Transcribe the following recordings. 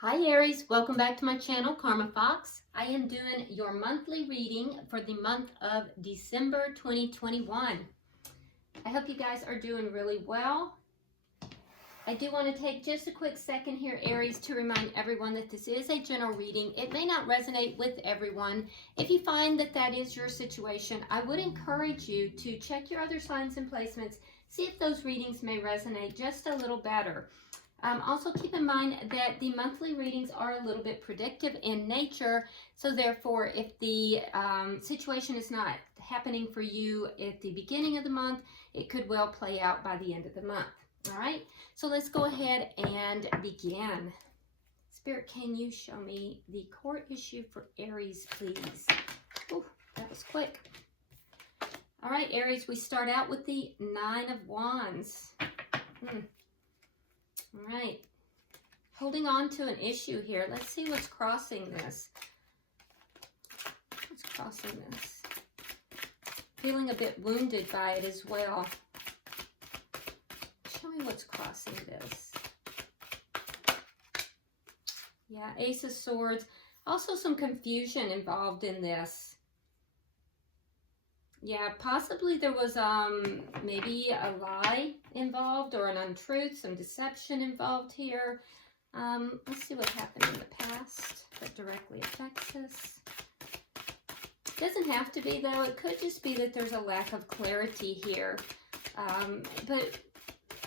Hi Aries, welcome back to my channel, Karma Fox. I am doing your monthly reading for the month of December 2021. I hope you guys are doing really well. I do want to take just a quick second here, Aries, to remind everyone that this is a general reading. It may not resonate with everyone. If you find that that is your situation, I would encourage you to check your other signs and placements, see if those readings may resonate just a little better. Also keep in mind that the monthly readings are a little bit predictive in nature, so therefore if the situation is not happening for you at the beginning of the month, it could well play out by the end of the month. All right, so let's go ahead and begin. Spirit, can you show me the core issue for Aries, please? Oh, that was quick. All right, Aries, we start out with the Nine of Wands. All right, holding on to an issue here. Let's see what's crossing this. What's crossing this? Feeling a bit wounded by it as well. Show me what's crossing this. Yeah, Ace of Swords. Also some confusion involved in this. Yeah, possibly there was maybe a lie involved or an untruth, some deception involved here. Let's see what happened in the past that directly affects us. Doesn't have to be, though. It could just be that there's a lack of clarity here. But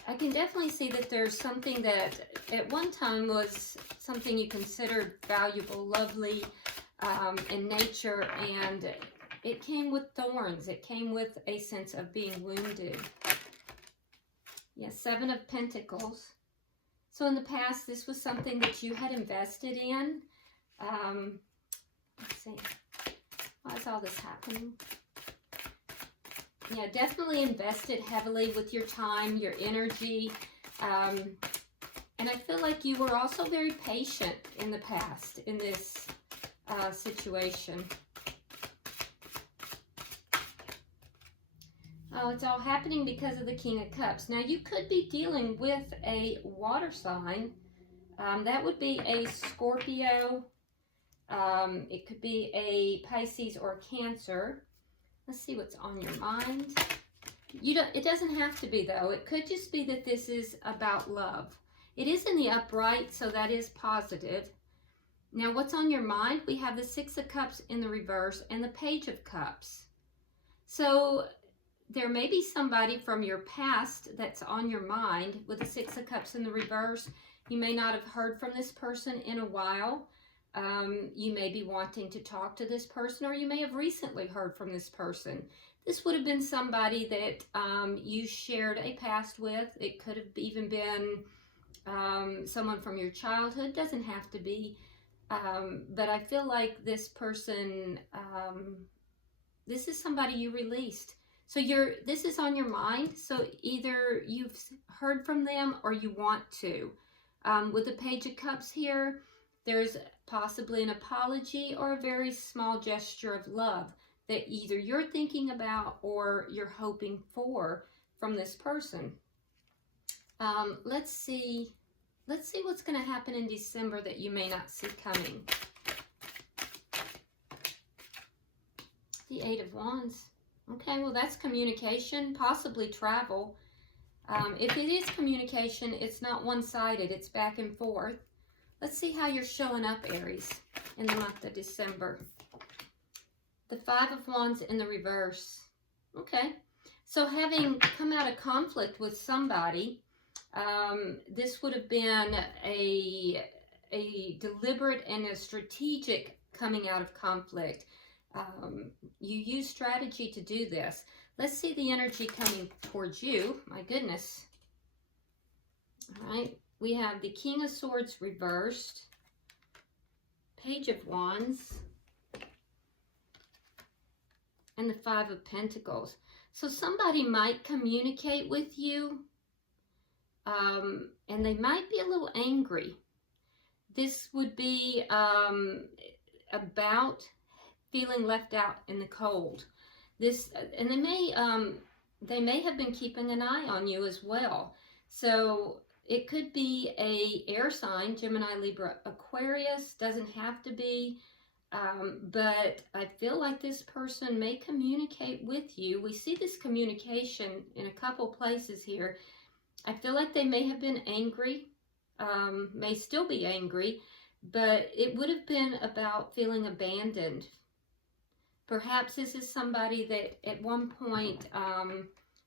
I can definitely see that there's something that at one time was something you considered valuable, lovely in nature, and it came with thorns. It came with a sense of being wounded. Yes, Seven of Pentacles. So in the past, this was something that you had invested in. Let's see. Why is all this happening? Yeah, definitely invested heavily with your time, your energy. And I feel like you were also very patient in the past in this situation. Oh, it's all happening because of the King of Cups. Now, you could be dealing with a water sign. That would be a Scorpio. It could be a Pisces or Cancer. Let's see what's on your mind. It doesn't have to be, though. It could just be that this is about love. It is in the upright, so that is positive. Now, what's on your mind? We have the Six of Cups in the reverse and the Page of Cups. So there may be somebody from your past that's on your mind with the Six of Cups in the reverse. You may not have heard from this person in a while. You may be wanting to talk to this person, or you may have recently heard from this person. This would have been somebody that you shared a past with. It could have even been someone from your childhood. Doesn't have to be. But I feel like this person, this is somebody you released. So this is on your mind, so either you've heard from them or you want to. With the Page of Cups here, there's possibly an apology or a very small gesture of love that either you're thinking about or you're hoping for from this person. Let's see what's going to happen in December that you may not see coming. The Eight of Wands. Okay, well, that's communication, possibly travel. If it is communication, it's not one-sided, it's back and forth. Let's see how you're showing up, Aries, in the month of December. The Five of Wands in the reverse. Okay, so having come out of conflict with somebody, this would have been a deliberate and a strategic coming out of conflict. You use strategy to do this. Let's see the energy coming towards you. My goodness. All right. We have the King of Swords reversed. Page of Wands. And the Five of Pentacles. So somebody might communicate with you. And they might be a little angry. This would be about feeling left out in the cold. And they may have been keeping an eye on you as well. So It could be a air sign, Gemini, Libra, Aquarius, doesn't have to be, but I feel like this person may communicate with you. We see this communication in a couple places here. I feel like they may have been angry, may still be angry, but it would have been about feeling abandoned. Perhaps this is somebody that at one point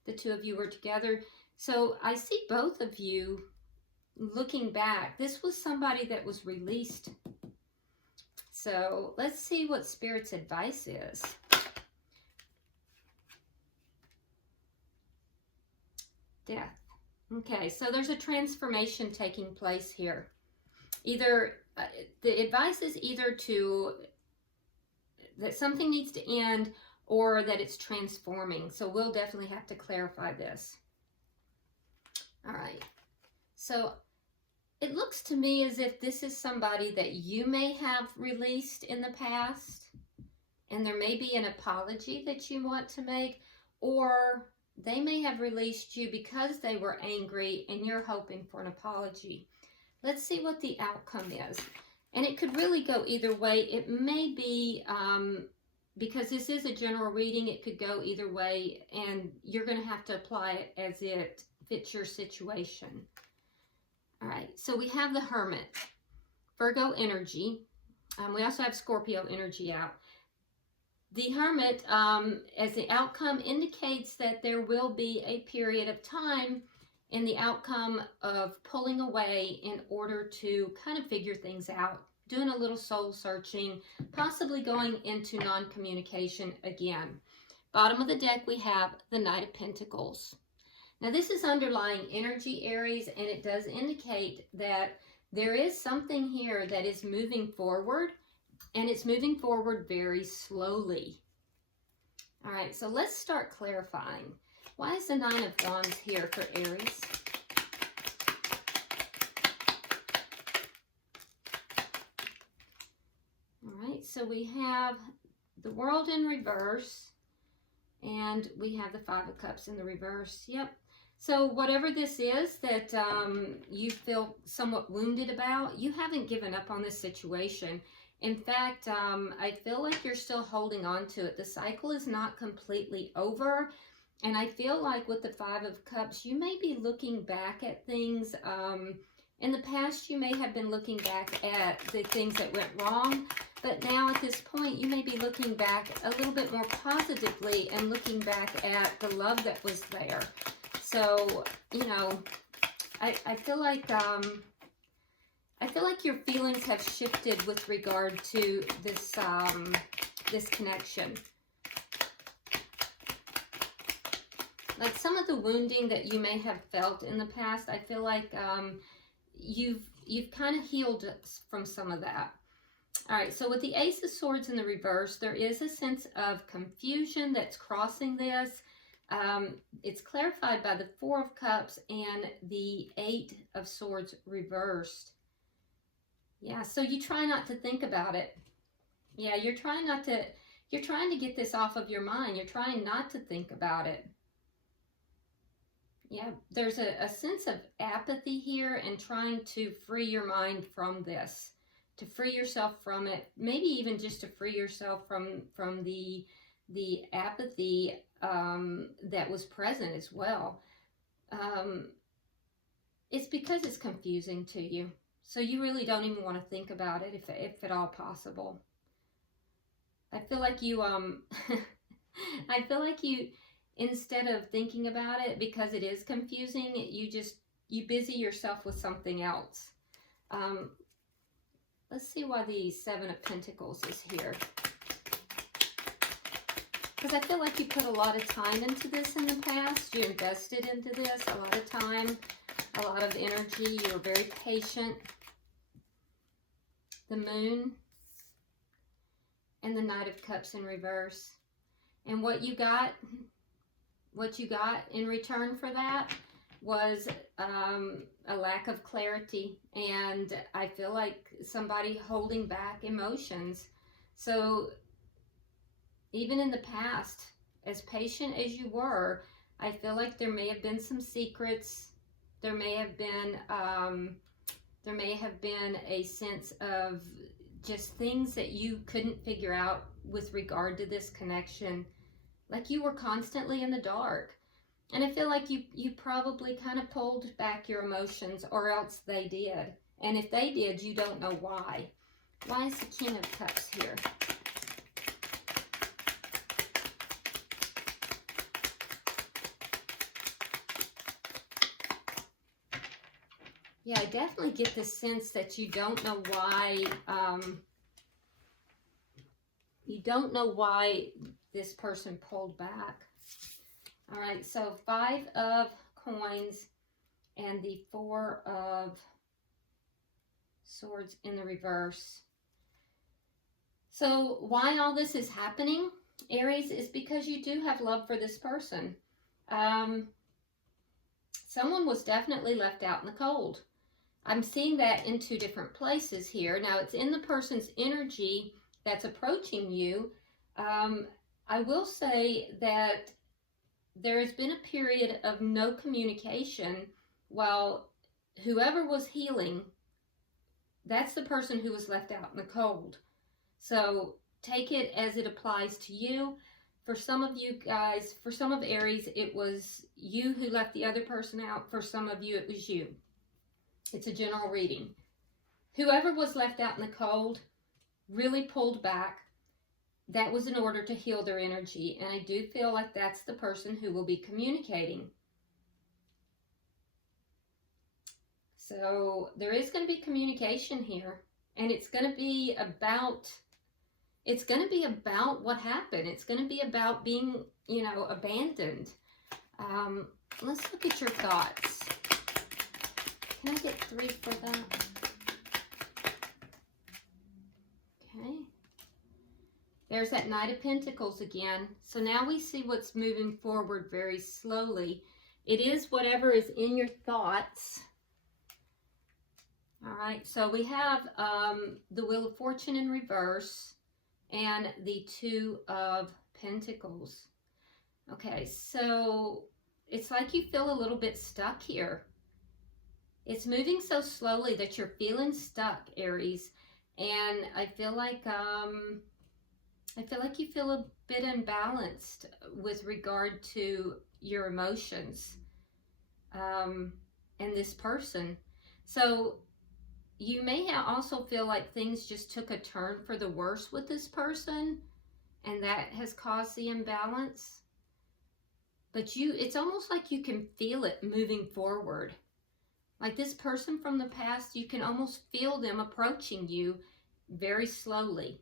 the two of you were together. So I see both of you looking back. This was somebody that was released. So let's see what Spirit's advice is. Death. Okay, so there's a transformation taking place here. Either the advice is either that something needs to end or that it's transforming. So we'll definitely have to clarify this. All right. So it looks to me as if this is somebody that you may have released in the past, and there may be an apology that you want to make, or they may have released you because they were angry and you're hoping for an apology. Let's see what the outcome is. And it could really go either way. It may be, because this is a general reading, it could go either way, and you're going to have to apply it as it fits your situation. All right, so we have the Hermit, Virgo energy. We also have Scorpio energy out. The Hermit, as the outcome, indicates that there will be a period of time in the outcome of pulling away in order to kind of figure things out, doing a little soul searching, possibly going into non-communication again. Bottom of the deck, we have the Knight of Pentacles. Now, this is underlying energy, Aries, and it does indicate that there is something here that is moving forward, and it's moving forward very slowly. All right, so let's start clarifying. Why is the Nine of Wands here for Aries? All right, so we have the World in reverse, and we have the Five of Cups in the reverse. Yep. So whatever this is that you feel somewhat wounded about, you haven't given up on this situation. In fact, I feel like you're still holding on to it. The cycle is not completely over. And I feel like with the Five of Cups, you may be looking back at things. In the past, you may have been looking back at the things that went wrong. But now at this point, you may be looking back a little bit more positively and looking back at the love that was there. So, you know, I feel like your feelings have shifted with regard to this this connection. Like some of the wounding that you may have felt in the past, I feel like you've kind of healed from some of that. All right, so with the Ace of Swords in the reverse, there is a sense of confusion that's crossing this. It's clarified by the Four of Cups and the Eight of Swords reversed. Yeah, so you try not to think about it. Yeah, you're trying to get this off of your mind. You're trying not to think about it. Yeah, there's a sense of apathy here and trying to free your mind from this, to free yourself from it, maybe even just to free yourself from the apathy that was present as well. It's because it's confusing to you. So you really don't even want to think about it if at all possible. I feel like you, I feel like you, instead of thinking about it because it is confusing, you busy yourself with something else. Let's see why the Seven of Pentacles is here. Because I feel like you put a lot of time into this in the past. You invested into this a lot of time, a lot of energy. You were very patient. The Moon and the Knight of Cups in reverse. And what you got in return for that was a lack of clarity. And I feel like somebody holding back emotions. So even in the past, as patient as you were, I feel like there may have been some secrets. There may have been a sense of just things that you couldn't figure out with regard to this connection. Like you were constantly in the dark. And I feel like you probably kind of pulled back your emotions, or else they did. And if they did, you don't know why. Why is the King of Cups here? Yeah, I definitely get the sense that you don't know why, this person pulled back. All right, so 5 of Coins and the 4 of Swords in the reverse. So why all this is happening, Aries, is because you do have love for this person. Someone was definitely left out in the cold. I'm seeing that in 2 different places here. Now, it's in the person's energy that's approaching you. I will say that there has been a period of no communication while whoever was healing, that's the person who was left out in the cold. So take it as it applies to you. For some of you guys, for some of Aries, it was you who left the other person out. For some of you, it was you. It's a general reading. Whoever was left out in the cold really pulled back. That was in order to heal their energy. And I do feel like that's the person who will be communicating. So there is going to be communication here. And it's going to be about what happened. It's going to be about being, abandoned. Let's look at your thoughts. Can I get 3 for that? Okay. There's that Knight of Pentacles again. So now we see what's moving forward very slowly. It is whatever is in your thoughts. All right. So we have the Wheel of Fortune in reverse and the 2 of Pentacles. Okay. So it's like you feel a little bit stuck here. It's moving so slowly that you're feeling stuck, Aries. And I feel like you feel a bit imbalanced with regard to your emotions and this person. So you may also feel like things just took a turn for the worse with this person, and that has caused the imbalance. But it's almost like you can feel it moving forward. Like this person from the past, you can almost feel them approaching you very slowly.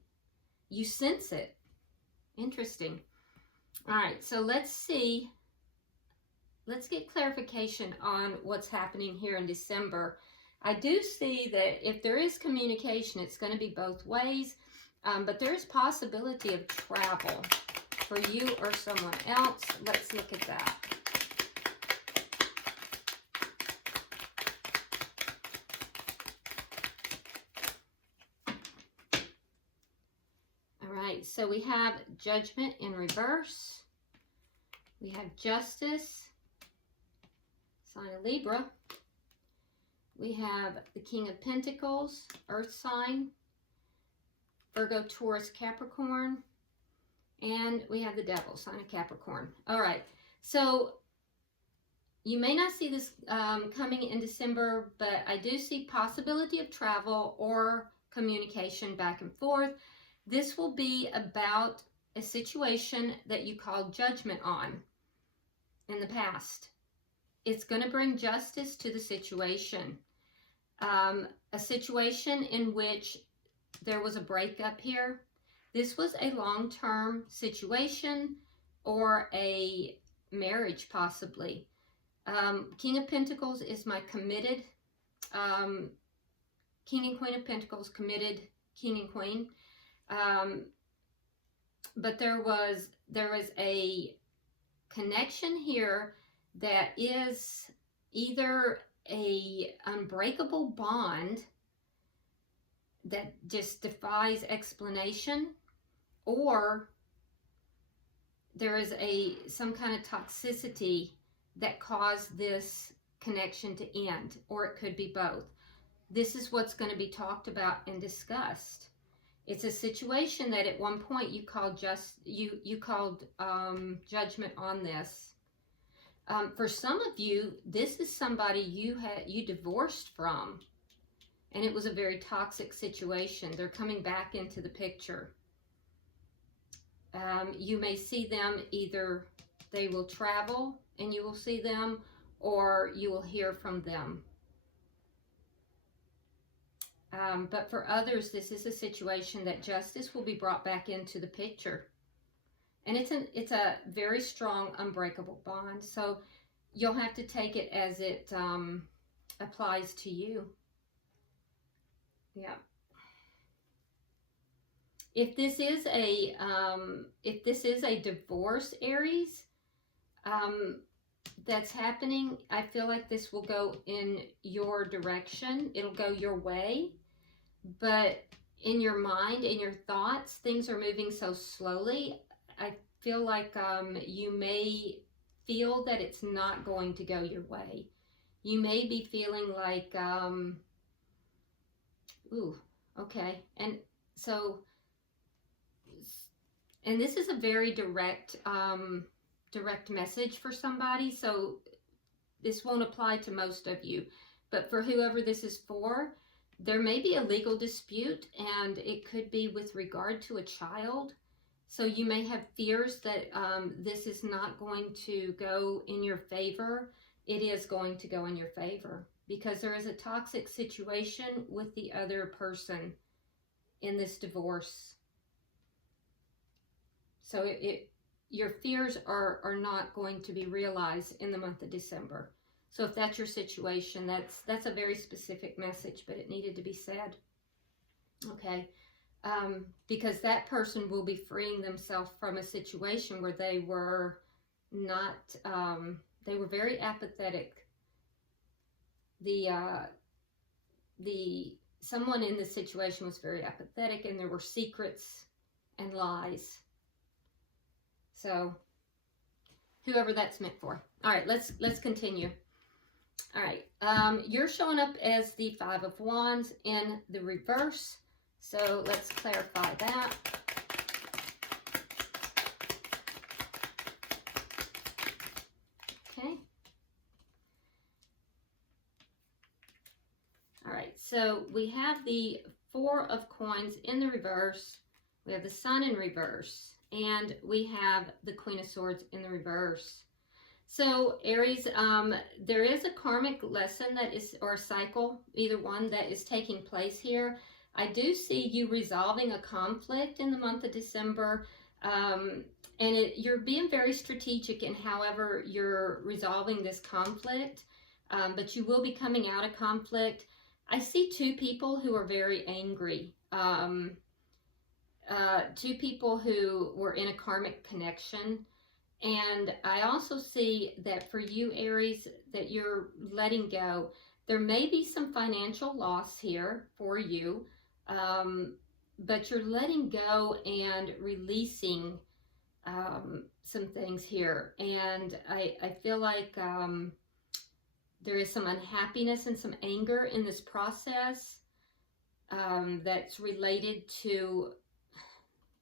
You sense it. Interesting. All right, so let's see. Let's get clarification on what's happening here in December. I do see that if there is communication, it's going to be both ways, but there is possibility of travel for you or someone else. Let's look at that. So we have Judgment in reverse. We have Justice, sign of Libra. We have the King of Pentacles, Earth sign, Virgo, Taurus, Capricorn. And we have the Devil, sign of Capricorn. All right, so you may not see this coming in December, but I do see possibility of travel or communication back and forth. This will be about a situation that you called judgment on in the past. It's going to bring justice to the situation. A situation in which there was a breakup here. This was a long-term situation or a marriage possibly. King of Pentacles is my committed, King and Queen of Pentacles, committed King and Queen. But there was a connection here that is either a unbreakable bond that just defies explanation, or there is some kind of toxicity that caused this connection to end, or it could be both. This is what's going to be talked about and discussed. It's a situation that at one point you called judgment on this. For some of you, this is somebody you divorced from, and it was a very toxic situation. They're coming back into the picture. You may see them, either they will travel and you will see them, or you will hear from them. But for others, this is a situation that justice will be brought back into the picture. And it's a very strong, unbreakable bond. So you'll have to take it as it applies to you. Yeah. If this is a divorce, Aries, that's happening, I feel like this will go in your direction. It'll go your way. But in your mind, in your thoughts, things are moving so slowly. I feel like you may feel that it's not going to go your way. You may be feeling like, ooh, okay. And so, and this is a very direct message for somebody. So this won't apply to most of you, but for whoever this is for, there may be a legal dispute, and it could be with regard to a child. So you may have fears that this is not going to go in your favor. It is going to go in your favor, because there is a toxic situation with the other person in this divorce. So your fears are not going to be realized in the month of December. So if that's your situation, that's a very specific message, but it needed to be said. Okay. Because that person will be freeing themselves from a situation where they were not, they were very apathetic. Someone in this situation was very apathetic, and there were secrets and lies. So whoever that's meant for. All right, let's continue. All right, you're showing up as the Five of Wands in the reverse. So let's clarify that. Okay. All right, so we have the Four of Coins in the reverse. We have the Sun in reverse, and we have the Queen of Swords in the reverse. So Aries, there is a karmic lesson that is, or a cycle, either one, that is taking place here. I do see you resolving a conflict in the month of December, and you're being very strategic in however you're resolving this conflict, but you will be coming out of conflict. I see two people who are very angry, two people who were in a karmic connection. And I also see that for you, Aries, that you're letting go. There may be some financial loss here for you, but you're letting go and releasing some things here. And I feel like there is some unhappiness and some anger in this process that's related to,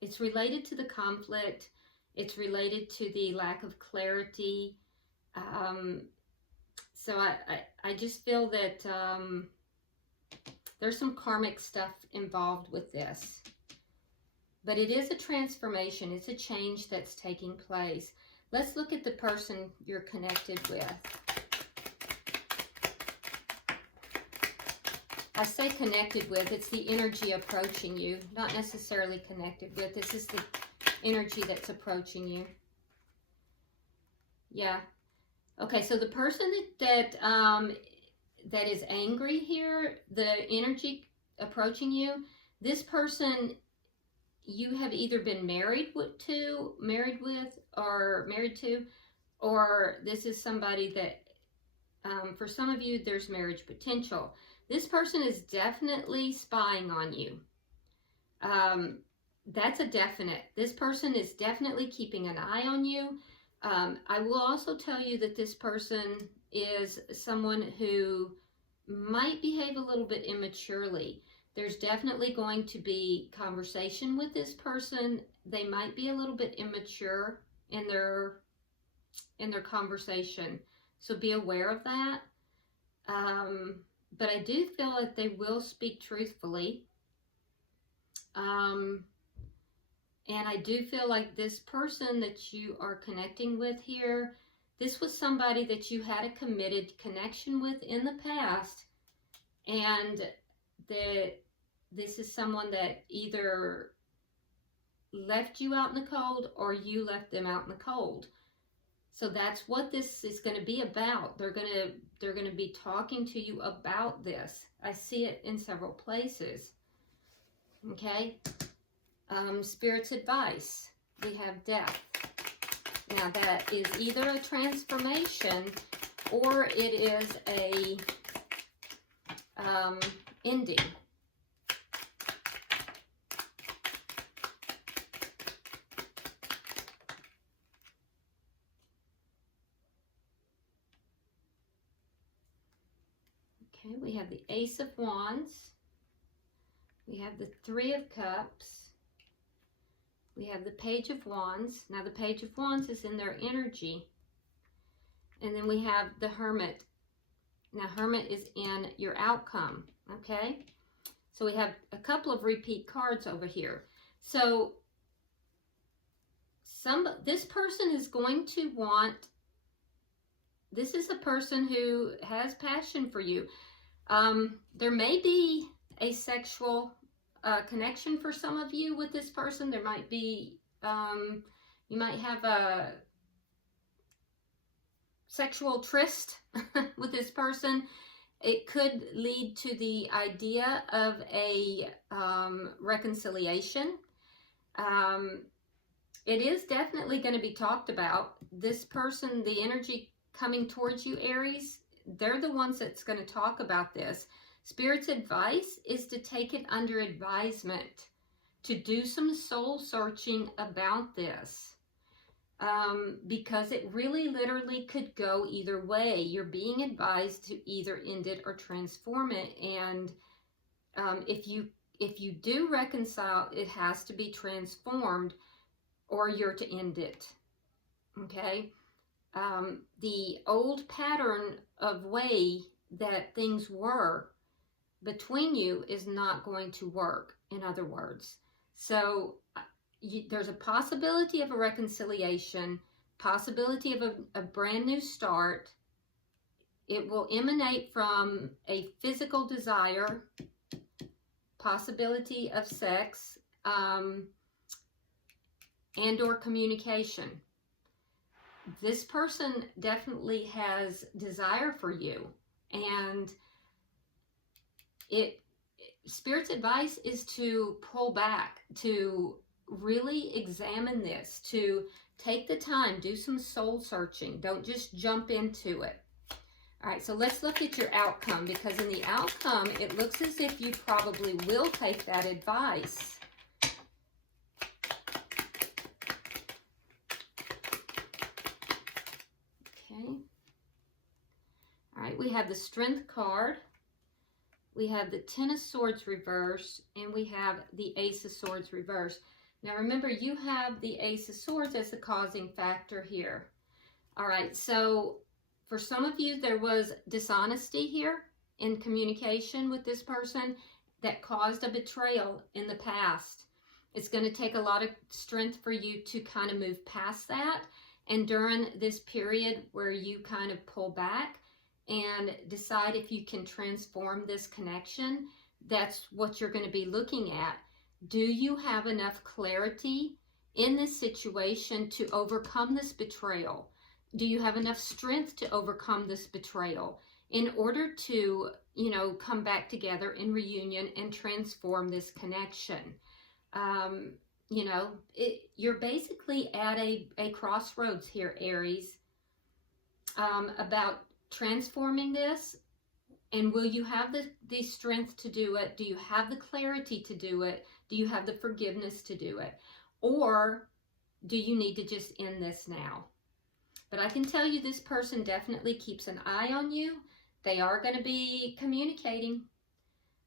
it's related to the conflict. It's related to the lack of clarity. So I just feel that there's some karmic stuff involved with this. But it is a transformation. It's a change that's taking place. Let's look at the person you're connected with. I say connected with, it's the energy approaching you, not necessarily connected with. This is the energy that's approaching you. Yeah. Okay, so the person that is angry here, the energy approaching you, this person you have either been married with, or this is somebody that, for some of you, there's marriage potential. This person is definitely spying on you. That's a definite. This person is definitely keeping an eye on you. I will also tell you that this person is someone who might behave a little bit immaturely. There's definitely going to be conversation with this person. They might be a little bit immature in their conversation, so be aware of that. But I do feel like they will speak truthfully. And I do feel like this person that you are connecting with here, this was somebody that you had a committed connection with in the past, and that this is someone that either left you out in the cold or you left them out in the cold. So that's what this is going to be about. They're going to be talking to you about this. I see it in several places. Okay. Spirit's advice. We have death. Now that is either a transformation or it is a ending. Okay, we have the Ace of Wands. We have the Three of Cups. We have the Page of Wands. Now the Page of Wands is in their energy. And then we have the Hermit. Now Hermit is in your outcome, okay? So we have a couple of repeat cards over here. So this person is going to want, this is a person who has passion for you. There may be a sexual connection for some of you with this person. There might be, you might have a sexual tryst with this person. It could lead to the idea of a reconciliation. It is definitely going to be talked about. This person, the energy coming towards you, Aries, they're the ones that's going to talk about this. Spirit's advice is to take it under advisement, to do some soul searching about this, because it really literally could go either way. You're being advised to either end it or transform it, and if you do reconcile, it has to be transformed or you're to end it. Okay? The old pattern of way that things were between you is not going to work, in other words. So there's a possibility of a reconciliation, possibility of a brand new start. It will emanate from a physical desire, possibility of sex, and or communication. This person definitely has desire for you, and Spirit's advice is to pull back, to really examine this, to take the time, do some soul searching. Don't just jump into it. All right, so let's look at your outcome, because in the outcome, it looks as if you probably will take that advice. Okay. All right, we have the Strength card. We have the Ten of Swords reverse, and we have the Ace of Swords reverse. Now remember, you have the Ace of Swords as the causing factor here. All right, so for some of you, there was dishonesty here in communication with this person that caused a betrayal in the past. It's going to take a lot of strength for you to kind of move past that. And during this period where you kind of pull back and decide if you can transform this connection, that's what you're going to be looking at. Do you have enough clarity in this situation to overcome this betrayal? Do you have enough strength to overcome this betrayal in order to, you know, come back together in reunion and transform this connection? You know, you're basically at a crossroads here, Aries, about transforming this. And will you have the strength to do it? Do you have the clarity to do it? Do you have the forgiveness to do it? Or do you need to just end this now? But I can tell you this person definitely keeps an eye on you. They are going to be communicating.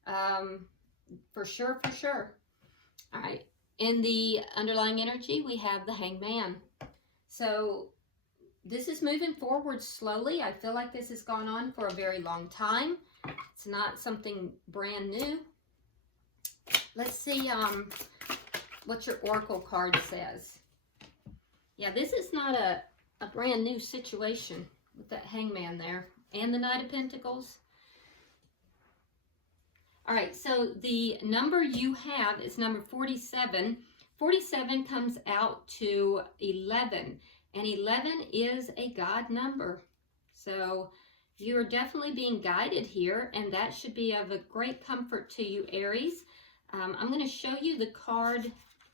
For sure, for sure. All right. In the underlying energy, we have the Hangman. So this is moving forward slowly. I feel like this has gone on for a very long time. It's not something brand new. Let's see what your Oracle card says. Yeah, this is not a brand new situation with that Hangman there and the Knight of Pentacles. All right, so the number you have is number 47. 47 comes out to 11, and 11 is a God number. So you're definitely being guided here, and that should be of a great comfort to you, Aries. I'm going to show you the card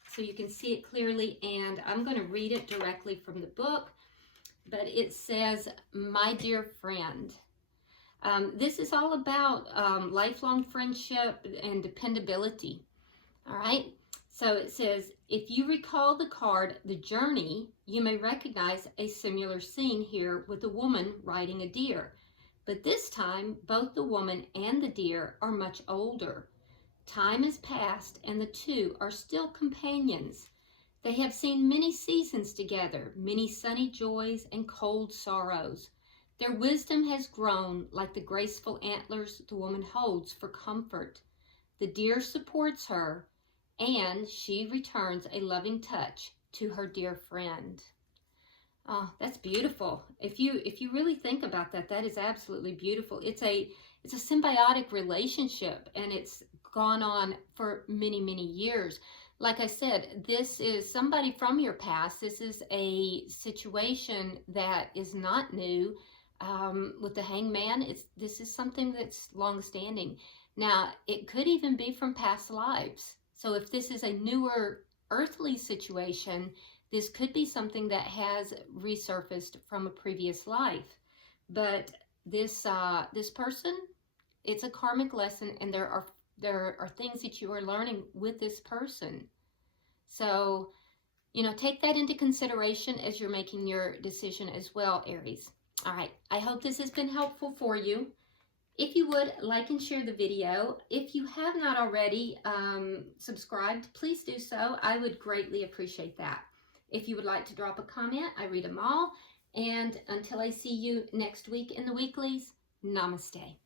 so you can see it clearly, and I'm going to read it directly from the book. But it says, "My dear friend." This is all about lifelong friendship and dependability. All right. So it says, if you recall the card, The Journey, you may recognize a similar scene here with a woman riding a deer. But this time, both the woman and the deer are much older. Time has passed and the two are still companions. They have seen many seasons together, many sunny joys and cold sorrows. Their wisdom has grown like the graceful antlers the woman holds for comfort. The deer supports her, and she returns a loving touch to her dear friend. Oh, that's beautiful. If you really think about that, that is absolutely beautiful. It's a symbiotic relationship, and it's gone on for many, many years. Like I said, this is somebody from your past. This is a situation that is not new. With the Hangman, this is something that's long-standing. Now, it could even be from past lives. So if this is a newer earthly situation, this could be something that has resurfaced from a previous life. But this person, it's a karmic lesson, and there are things that you are learning with this person. So, take that into consideration as you're making your decision as well, Aries. All right, I hope this has been helpful for you. If you would, like and share the video. If you have not already subscribed, please do so. I would greatly appreciate that. If you would like to drop a comment, I read them all. And until I see you next week in the weeklies, namaste.